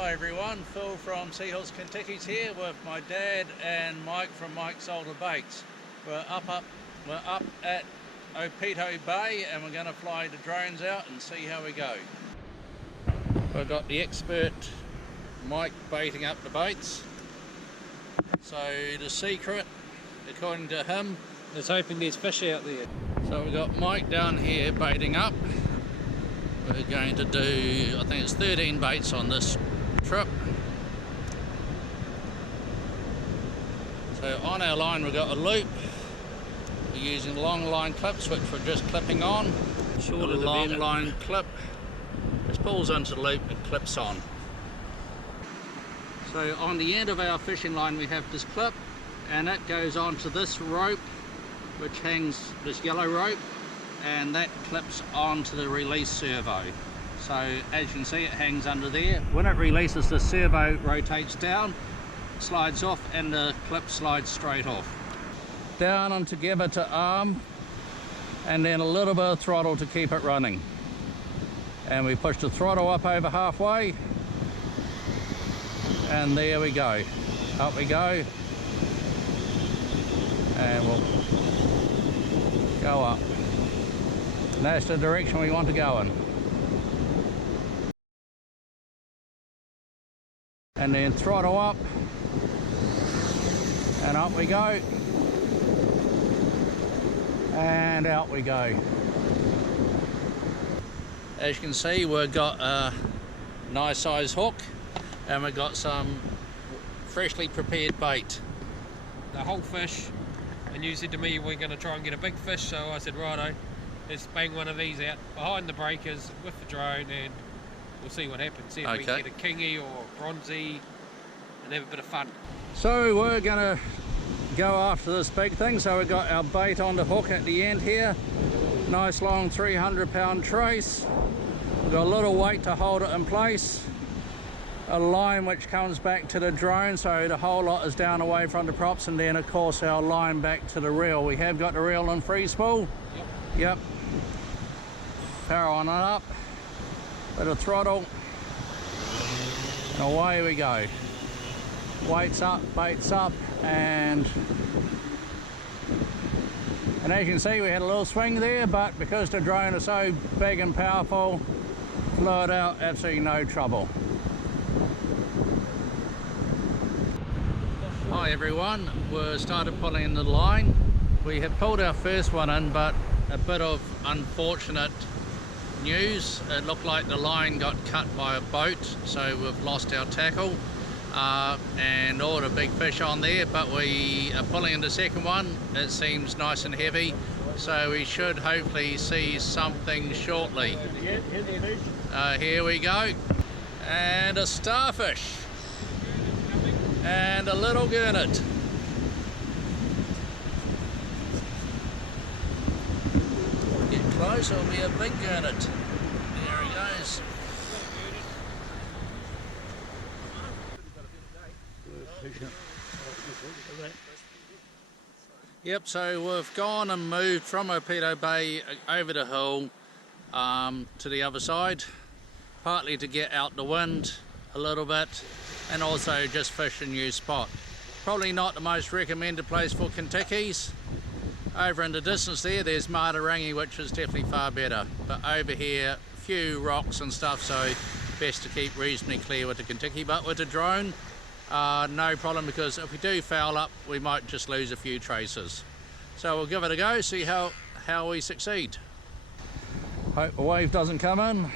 Hi everyone, Phil from Seahorse Kentucky's here with my dad and Mike from Mike's Older Baits. We're up at Opito Bay and we're going to fly the drones out and see how we go. We've got the expert Mike baiting up the baits. So the secret, according to him, is hoping there's fish out there. So we've got Mike down here baiting up. We're going to do, I think it's 13 baits on this trip. So on our line we've got a loop. We're using long line clips which we're just clipping on. Shorter a long line clip just pulls into the loop and clips on. So on the end of our fishing line we have this clip, and it goes onto this rope which hangs, this yellow rope, and that clips onto the release servo. So as you can see, it hangs under there. When it releases, the servo rotates down, slides off, and the clip slides straight off. Down and together to arm, and then a little bit of throttle to keep it running. And we push the throttle up over halfway, and there we go. Up we go, and we'll go up. And that's the direction we want to go in. And then throttle up, and up we go, and out we go. As you can see, we've got a nice size hook, and we've got some freshly prepared bait. The whole fish, and you said to me we're going to try and get a big fish, so I said righto, let's bang one of these out behind the breakers with the drone and we'll see what happens. See if we can get a kingy or a bronzy and have a bit of fun. So we're going to go after this big thing. So we've got our bait on the hook at the end here. Nice long 300-pound trace. We've got a little weight to hold it in place. A line which comes back to the drone, so the whole lot is down away from the props, and then of course our line back to the reel. We have got the reel in free spool. Yep. Power on and up. Bit of throttle. And away we go. Weights up, baits up, and as you can see we had a little swing there, but because the drone is so big and powerful, flew it out absolutely no trouble. Hi everyone, we started pulling in the line. We have pulled our first one in, but a bit of unfortunate news. It looked like the line got cut by a boat, so we've lost our tackle and all the big fish on there, but we are pulling in the second one. It seems nice and heavy, so we should hopefully see something shortly. Here we go, and a starfish and a little gurnet. Get close, it'll be a big gurnet. There he goes. Yep, so we've gone and moved from Opito Bay over the hill to the other side, partly to get out the wind a little bit, and also just fish a new spot. Probably not the most recommended place for Kentucky's. Over in the distance there's Matarangi, which is definitely far better, but over here a few rocks and stuff, so best to keep reasonably clear with the Kentucky. But with the drone, no problem, because if we do foul up we might just lose a few traces. So we'll give it a go, see how we succeed. Hope the wave doesn't come in.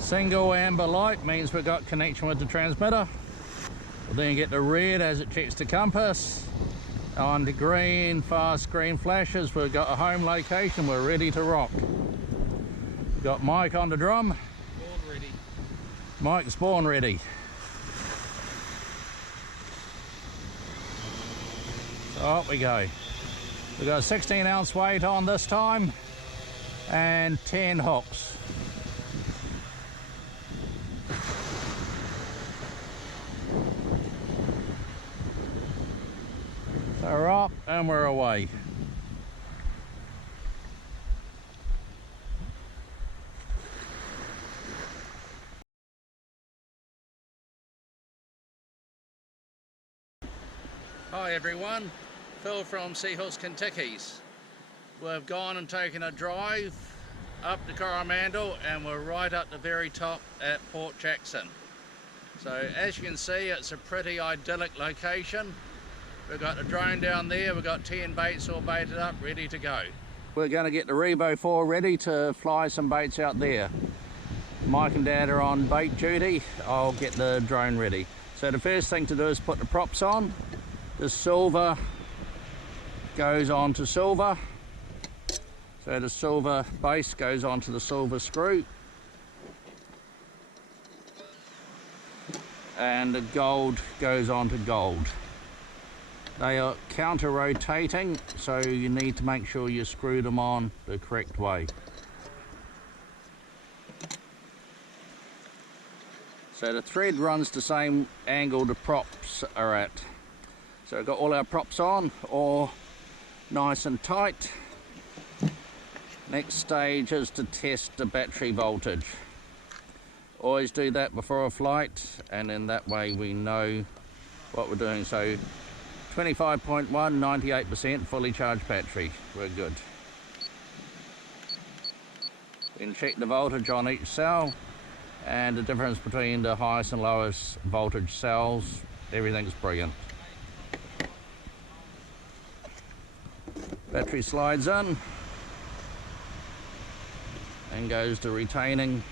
Single amber light means we've got connection with the transmitter. We'll then get the red as it checks the compass. On the green, fast green flashes, we've got a home location, we're ready to rock. We've got Mike on the drum. Born ready. Mike's born ready. So up we go. We've got a 16-ounce weight on this time and 10 hooks. So we're up and we're away. Hi everyone, Phil from Seahorse Kentucky's. We've gone and taken a drive up to Coromandel and we're right at the very top at Port Jackson. So as you can see, it's a pretty idyllic location. We've got the drone down there, we've got 10 baits all baited up, ready to go. We're going to get the REVO4 ready to fly some baits out there. Mike and Dad are on bait duty, I'll get the drone ready. So the first thing to do is put the props on. The silver goes onto silver. So the silver base goes onto the silver screw. And the gold goes onto gold. They are counter-rotating, so you need to make sure you screw them on the correct way. So the thread runs the same angle the props are at. So we've got all our props on, all nice and tight. Next stage is to test the battery voltage. Always do that before a flight, and then that way we know what we're doing. So 25.1, 98% fully charged battery, we're good. Then check the voltage on each cell and the difference between the highest and lowest voltage cells. Everything's brilliant. Battery slides in and goes to retaining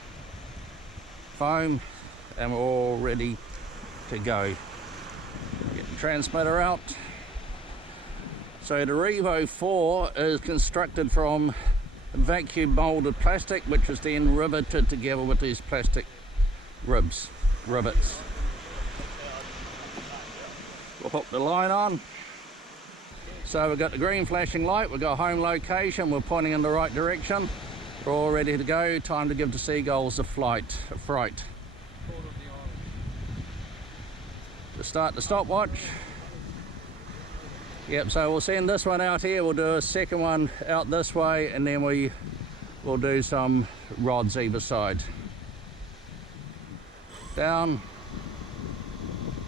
foam, and we're all ready to go. Get the transmitter out. So the REVO4 is constructed from vacuum molded plastic, which is then riveted together with these plastic rivets. We'll hook the line on. So we've got the green flashing light, we've got home location, we're pointing in the right direction. We're all ready to go. Time to give the seagulls a fright. To start the stopwatch. Yep, so we'll send this one out here, we'll do a second one out this way, and then we'll do some rods either side. Down,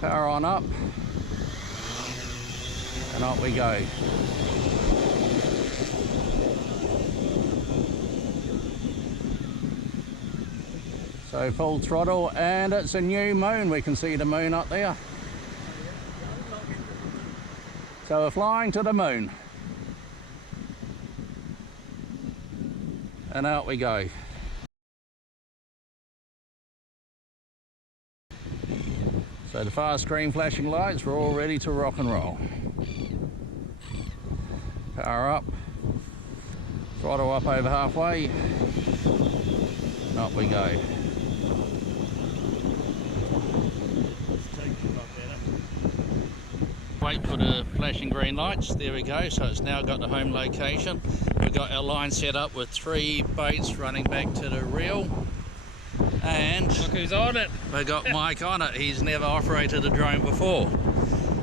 power on up, and up we go. So full throttle, and it's a new moon. We can see the moon up there. So we're flying to the moon. And out we go. So the fast green flashing lights, we're all ready to rock and roll. Power up. Throttle up over halfway. And up we go. Wait for the flashing green lights. There we go. So it's now got the home location. We've got our line set up with 3 baits running back to the reel. And look who's on it. We've got Mike on it. He's never operated a drone before.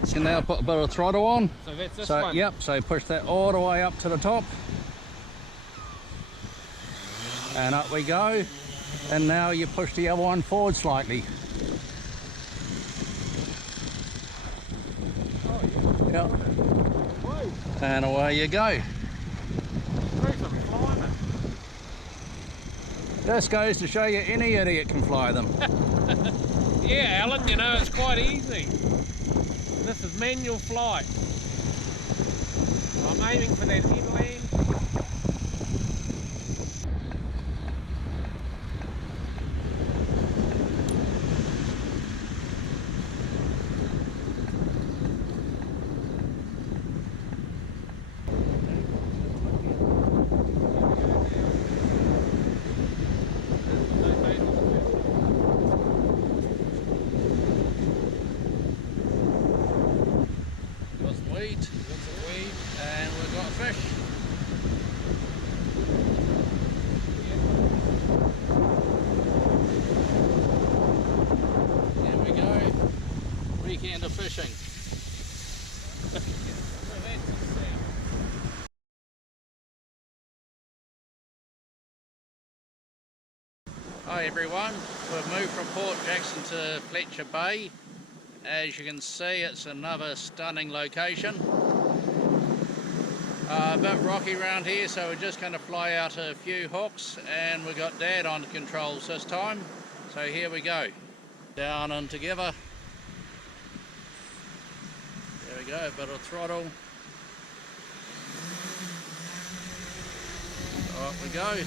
So now put a bit of throttle on. So that's this one. Yep, so push that all the way up to the top. And up we go. And now you push the other one forward slightly. Yep. And away you go. This goes to show you any idiot can fly them. Yeah, Alan, you know, it's quite easy. This is manual flight. I'm aiming for that headland. And we've got a fish. There we go. Weekend of fishing. Hi everyone, we've moved from Port Jackson to Fletcher Bay as you can see, it's another stunning location. A bit rocky around here, so we're just going to fly out a few hooks, and we've got Dad on the controls this time. So here we go. Down and together. There we go, a bit of throttle. Up we go.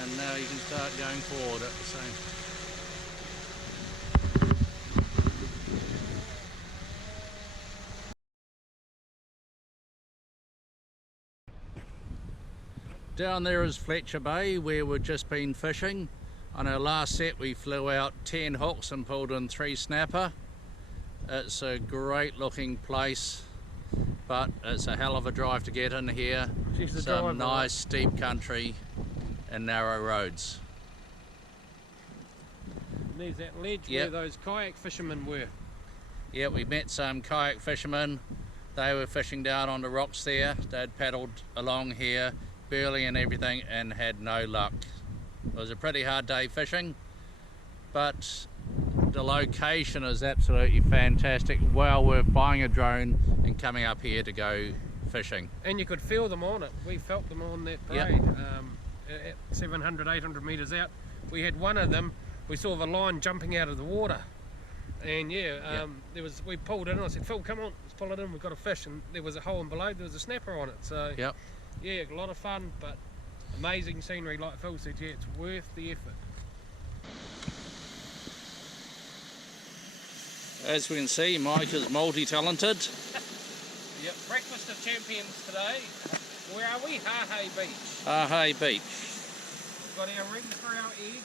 And now you can start going forward at the same time. Down there is Fletcher Bay, where we've just been fishing. On our last set we flew out 10 hooks and pulled in 3 snapper. It's a great looking place, but it's a hell of a drive to get in here. Some nice steep country and narrow roads. And there's that ledge where those kayak fishermen were. Yeah, we met some kayak fishermen. They were fishing down on the rocks there. They'd paddled along here, burley and everything, and had no luck. It was a pretty hard day fishing, but the location is absolutely fantastic. Well worth buying a drone and coming up here to go fishing. And you could feel them on it. We felt them on that parade. At 700, 800 metres out. We had one of them, we saw the line jumping out of the water. And there was, we pulled in, I said, Phil, come on, let's pull it in, we've got a fish. And there was a hole in below, there was a snapper on it. So yeah, a lot of fun, but amazing scenery, like Phil said. Yeah, it's worth the effort. As we can see, Mike is multi-talented. Yep, breakfast of champions today. Where are we? Hahe Beach. Hahe Beach. We've got our rings for our ears.